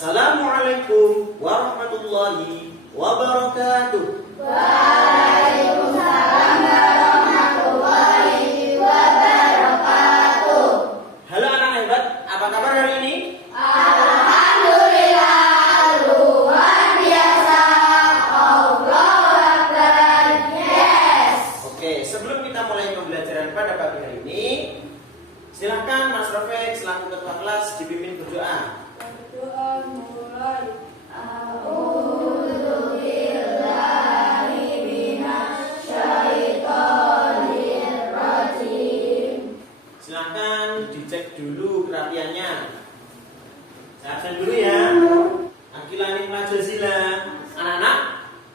Assalamualaikum warahmatullahi wabarakatuh. Waalaikumsalam warahmatullahi wabarakatuh. Halo anak hebat, apa kabar hari ini? Alhamdulillah, luar biasa. Allahu Akbar. Yes. Oke, sebelum kita mulai pembelajaran pada pagi hari ini, silakan Mas Rafiq selaku ketua kelas dipimpin berdoa. Berdoa mulai. Silakan dicek dulu kerapiannya. Saya absen dulu ya. Akilani majazila. Anak-anak,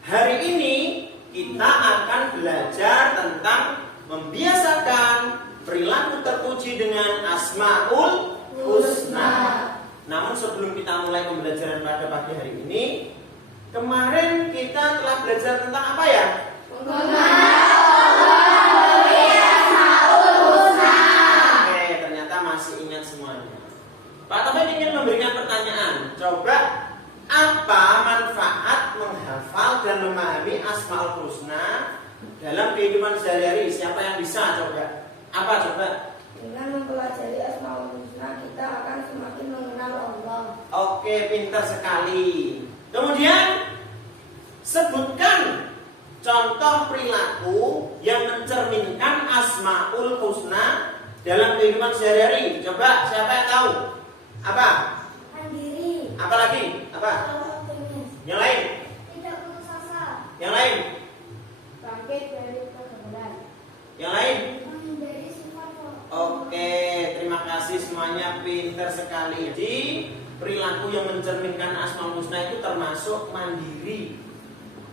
hari ini kita akan belajar tentang membiasakan perilaku terpuji dengan Asmaul Husna. Namun sebelum kita mulai pembelajaran pada pagi hari ini, kemarin kita telah belajar tentang apa ya? Oke, ternyata masih ingat semuanya. Pak Taufik ingin memberikan pertanyaan. Coba, apa manfaat menghafal dan memahami Asmaul Husna dalam kehidupan sehari-hari? Siapa yang bisa coba? Apa coba? Dengan mempelajari Asmaul Husna, kita akan semakin mengenal Allah. Oke, pintar sekali. Kemudian sebutkan contoh perilaku yang mencerminkan Asmaul Husna dalam kehidupan sehari-hari. Coba, siapa yang tahu? Apa? Mandiri. Apa lagi? Apa? Optimis. Yang lain? Tidak putus asa. Yang lain? Bangkit dari kegagalan. Yang lain? Menghindari sifat Oke, terima kasih semuanya, pintar sekali. Jadi perilaku yang mencerminkan Asmaul Husna itu termasuk mandiri.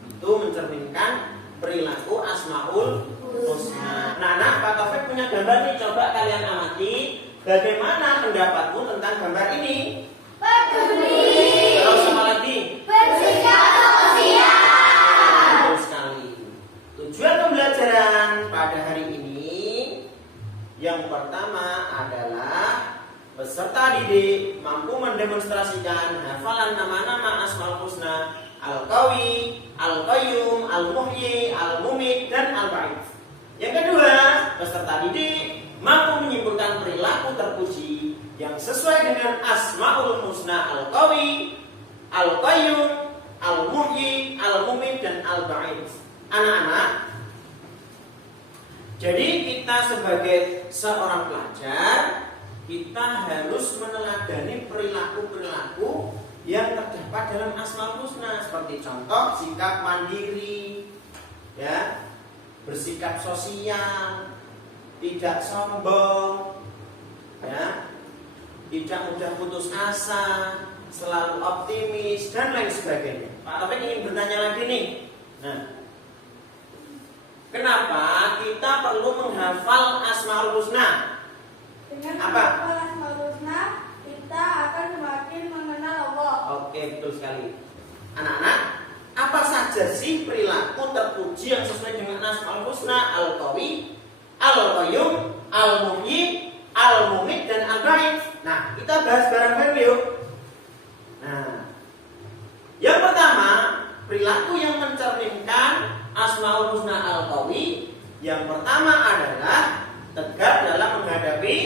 Itu mencerminkan perilaku Asmaul Husna. Nah, Pak Taufik punya gambar nih, coba kalian amati. Bagaimana pendapatmu tentang gambar ini? peduli. Terus sama lagi. Bersikap sosial. Betul sekali. Tujuan pembelajaran pada hari ini yang pertama adalah peserta didik mampu mendemonstrasikan hafalan nama-nama Asmaul Husna Al-Qawi, Al-Qayyum, Al-Muhyi, Al-Mumit, dan Al-Ba'id. Yang kedua, peserta didik mampu menyimpulkan perilaku terpuji yang sesuai dengan Asmaul Husna Al-Qawi, Al-Qayyum, Al-Muhyi, Al-Mumit, dan Al-Ba'id. Anak-anak, jadi kita sebagai seorang pelajar, kita harus meneladani perilaku-perilaku yang terdapat dalam Asmaul Husna, seperti contoh sikap mandiri, ya, bersikap sosial, tidak sombong, ya, tidak mudah putus asa, selalu optimis, dan lain sebagainya. Pak Taufik ingin bertanya lagi nih. Nah, kenapa kita perlu menghafal Asmaul Husna? Dengan Apa? menghafal Asmaul Husna, kita akan semakin mengenal Allah. Oke, betul sekali. Anak-anak, apa saja sih perilaku terpuji yang sesuai dengan Asmaul Husna? Al-Qawi, Al-Qayyum, Al-Muhyi, Al-Mumit, dan Al-Ba'id. Nah, kita bahas bareng-bareng yuk. Nah, yang pertama, perilaku yang mencerminkan Asmaul Husna Al-Qawi. Yang pertama adalah tegak dalam menghadapi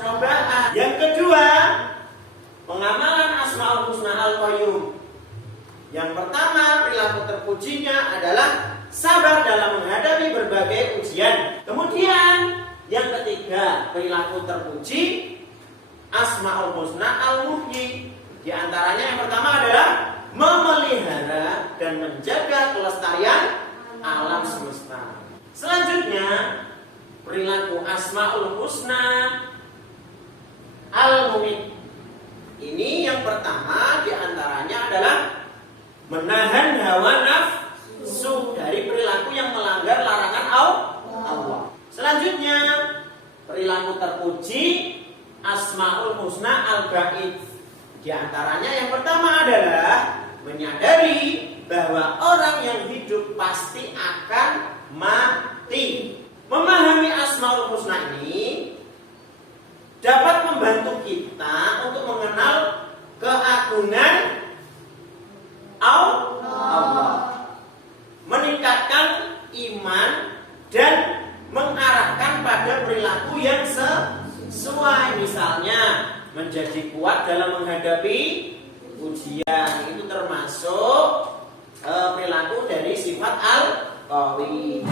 cobaan. Yang kedua, pengamalan Asmaul Husna Al-Qayyum. Yang pertama, perilaku terpujinya adalah sabar dalam menghadapi berbagai ujian. Kemudian, yang ketiga, perilaku terpuji Asmaul Husna Al-Muhyi. Di antaranya yang pertama adalah memelihara dan menjaga kelestarian alam semesta. Selanjutnya, perilaku Asmaul Husna Al-Mumit. Ini yang pertama di antaranya adalah menahan hawa nafsu dari perilaku yang melanggar larangan Allah. Selanjutnya, perilaku terpuji Asmaul Husna Al-Ba'id. Di antaranya yang pertama adalah menyadari bahwa orang yang hidup pasti akan mati. Memahami Asmaul Husna ini dapat membantu kita untuk mengenal keagungan perilaku yang sesuai. Misalnya menjadi kuat dalam menghadapi ujian, itu termasuk perilaku dari sifat al-qawi.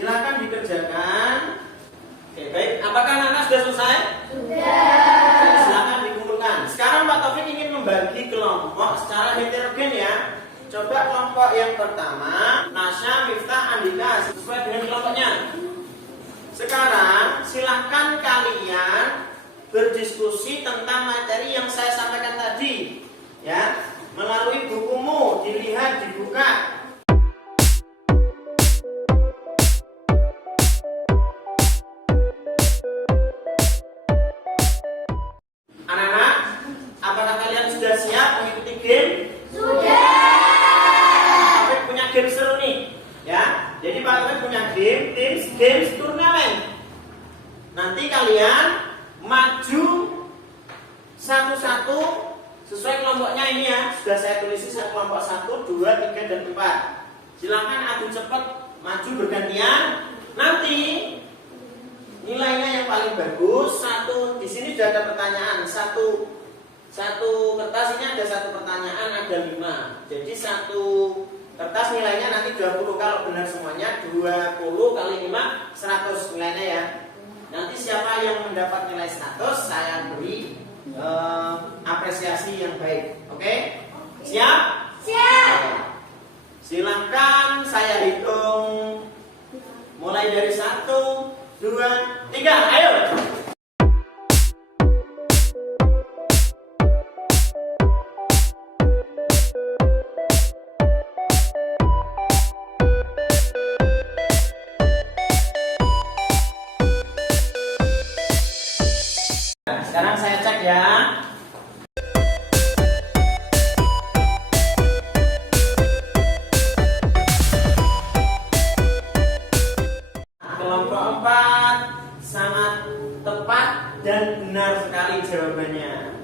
Silakan dikerjakan. Oke, baik. Apakah anak sudah selesai? Sudah. Silakan dikumpulkan. Sekarang Pak Taufik ingin membagi kelompok secara heterogen ya. Coba kelompok yang pertama, Nasya, Miftah, Andika, sesuai dengan kelompoknya. Sekarang silakan kalian berdiskusi tentang materi yang saya sampaikan tadi, ya, melalui bukumu, dilihat, dibuka. Game seru nih, ya. Jadi Pak Taufik punya games turnamen. Nanti kalian maju satu-satu sesuai kelompoknya ini ya. Sudah saya tulis kelompok 1, 2, 3, dan 4. Silakan adu cepat maju bergantian. Nanti nilainya yang paling bagus di sini sudah ada pertanyaan. Satu kertas ini ada 1 pertanyaan, ada 5. Jadi 1 kertas nilainya nanti 20, kalau benar semuanya 20 kali 5 100 nilainya ya. Nanti siapa yang mendapat nilai 100 saya beri apresiasi yang baik. Oke? Siap? Siap. Silakan saya hitung mulai dari 1, 2, 3. Ayo. Sekarang saya cek ya. Kelompok 4 sangat tepat dan benar sekali jawabannya.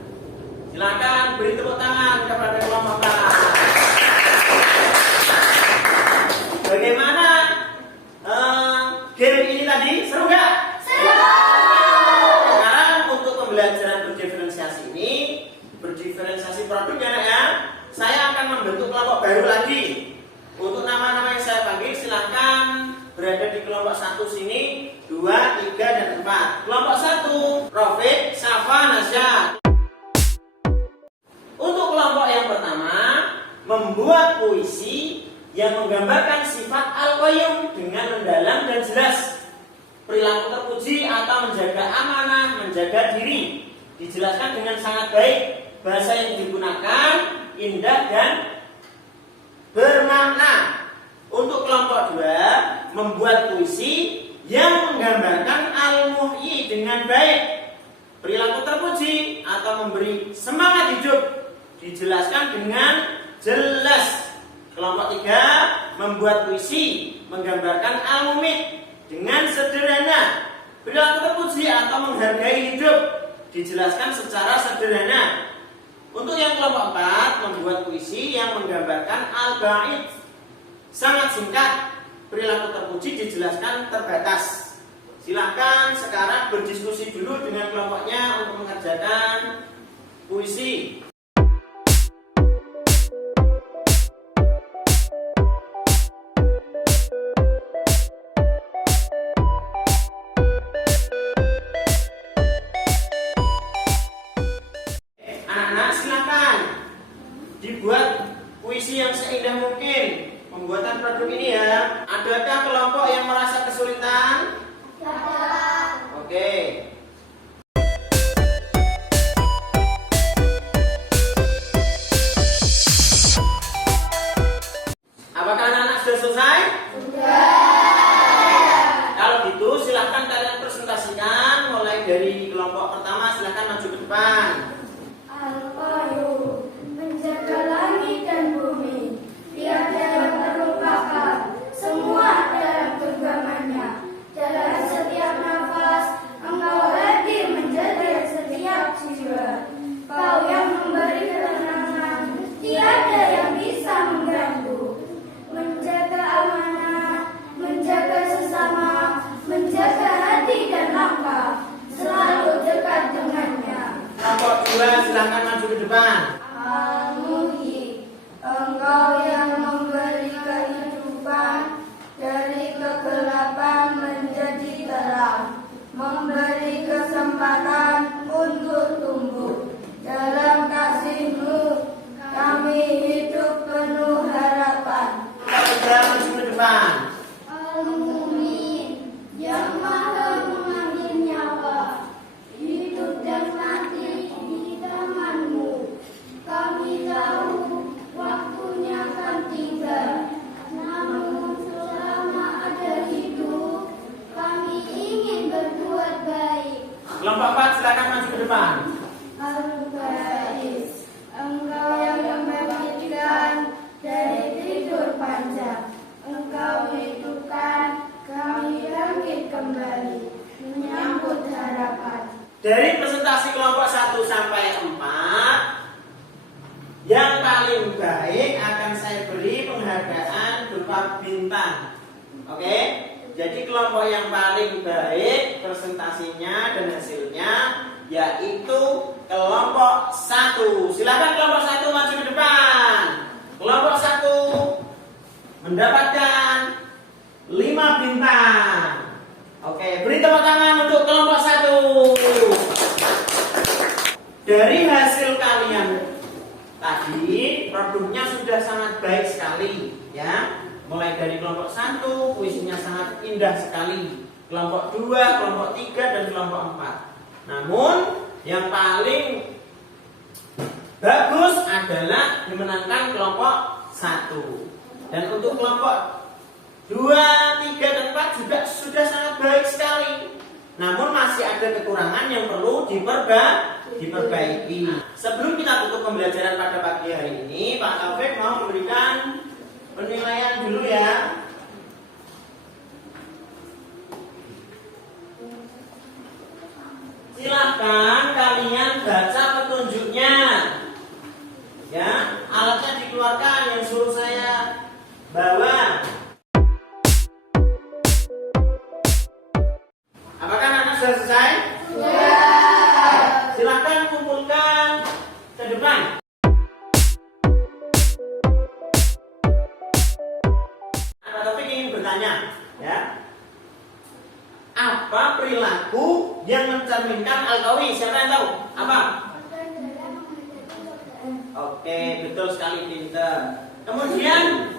Silakan beri tepuk tangan kepada kelompok 4. Bagaimana game ini tadi? Seru nggak? Pembelajaran berdiferensiasi produk ya, saya akan membentuk kelompok baru lagi. Untuk nama-nama yang saya panggil silahkan berada di kelompok 1 sini, 2, 3, dan 4. Kelompok 1, Rafiq, Safa, Nasya. Untuk kelompok yang pertama, membuat puisi yang menggambarkan sifat al-qayyum dengan mendalam dan jelas. Perilaku terpuji atau menjaga amanah, menjaga diri, dijelaskan dengan sangat baik. Bahasa yang digunakan indah dan bermakna. Untuk kelompok 2, membuat puisi yang menggambarkan al-muhyi dengan baik. Perilaku terpuji atau memberi semangat hidup, dijelaskan dengan jelas. Kelompok 3, membuat puisi menggambarkan al-mumit dengan sederhana. Perilaku terpuji atau menghargai hidup, dijelaskan secara sederhana. Untuk yang kelompok 4, membuat puisi yang menggambarkan al-ba'id, sangat singkat. Perilaku terpuji dijelaskan terbatas. Silahkan sekarang berdiskusi dulu dengan kelompoknya untuk mengerjakan puisi. Dibuat puisi yang seindah mungkin pembuatan produk ini ya. Adakah kelompok yang merasa kesulitan? Ada. Oke. kelompok pertama silakan maju ke depan. Al-Qayyum menjaga langit dan bumi, tiada yang terlupakan, semua dalam genggamannya. Dalam setiap nafas, Engkau hadir menjaga setiap jiwa. Kau yang memberi ketenangan, tiada yang bisa mengganggu. Menjaga amanah, menjaga sesama, menjaga hati dan langkah, selalu dekat dengannya. Kelompok 2 silakan maju ke depan. Al-Muhyi, Engkau yang memberi kehidupan, dari kegelapan menjadi terang, memberi kesempatan untuk tumbuh. Dalam kasih-Mu kami hidup penuh harapan. Kelompok 3 maju ke depan. Al-Mu'min, yang maha mengambil nyawa, hidup dan mati di tangan-Mu. Kami tahu waktunya akan tiba, namun selama ada hidup, kami ingin berbuat baik. Kelompok 4 silakan maju ke depan. Al-Ba'is, Engkau yang membangkitkan dari tidur panjang, Engkau hidupkan kami bangkit kembali, menyambut harapan. Dari presentasi kelompok 1 sampai 4, yang paling baik akan saya beri penghargaan berupa bintang. Oke? Jadi kelompok yang paling baik presentasinya dan hasilnya yaitu kelompok 1. Silakan kelompok 1 maju ke depan. Kelompok 1 mendapatkan 5 bintang. Oke, beri tepuk tangan untuk kelompok 1. Dari hasil kalian tadi, produknya sudah sangat baik sekali, ya. Mulai dari kelompok 1, puisinya sangat indah sekali. Kelompok 2, kelompok 3, dan kelompok 4. Namun, yang paling bagus adalah dimenangkan kelompok 1. Dan untuk kelompok 2, 3, dan 4 juga sudah sangat baik sekali. Namun masih ada kekurangan yang perlu diperbaiki. Sebelum kita tutup pembelajaran pada pagi hari ini, Pak Taufik mau memberikan penilaian dulu ya. Silakan kalian baca petunjuknya. Ya, alatnya dikeluarkan yang suruh saya bawa. Apakah anak sudah selesai? Ya. Silakan kumpulkan ke depan. Pak Taufik ingin bertanya, ya. Apa perilaku yang mencerminkan Al-Qawi? Siapa yang tahu? Apa? Oke, betul sekali, pinter. Kemudian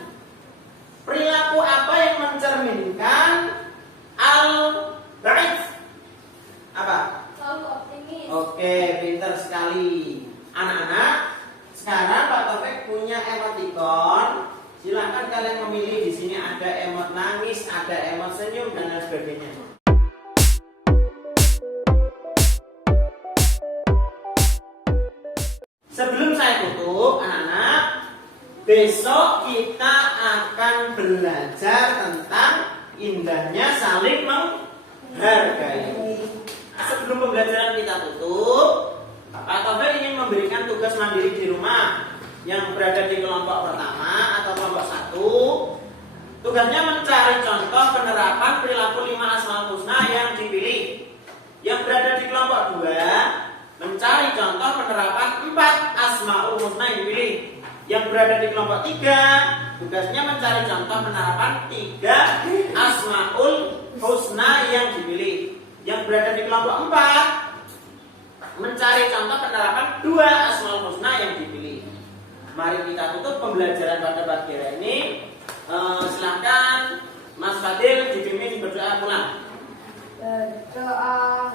perilaku apa yang mencerminkan Al-Ba'id? Apa? Oke, pinter sekali. Anak-anak, sekarang Pak Taufik punya emoticon. Silakan kalian memilih. Di sini ada emot nangis, ada emot senyum, dan lain sebagainya. Sebelum saya tutup, anak-anak, besok kita akan belajar tentang indahnya saling menghargai. Sebelum pembelajaran kita tutup, Pak Taufik ingin memberikan tugas mandiri di rumah yang berada di kelompok pertama atau kelompok 1. Tugasnya mencari contoh penerapan perilaku 5 Asmaul Husna yang dipilih. Yang berada di kelompok 2, mencari contoh penerapan 4 Asmaul Husna yang dipilih. Yang berada di kelompok 3, tugasnya mencari contoh penerapan 3 Asmaul Husna yang dipilih. Yang berada di kelompok 4, mencari contoh penerapan 2 Asmaul Husna yang dipilih. Mari kita tutup pembelajaran pada pagi hari ini. Silahkan Mas Fadil dipimpin berdoa pulang. Berdoa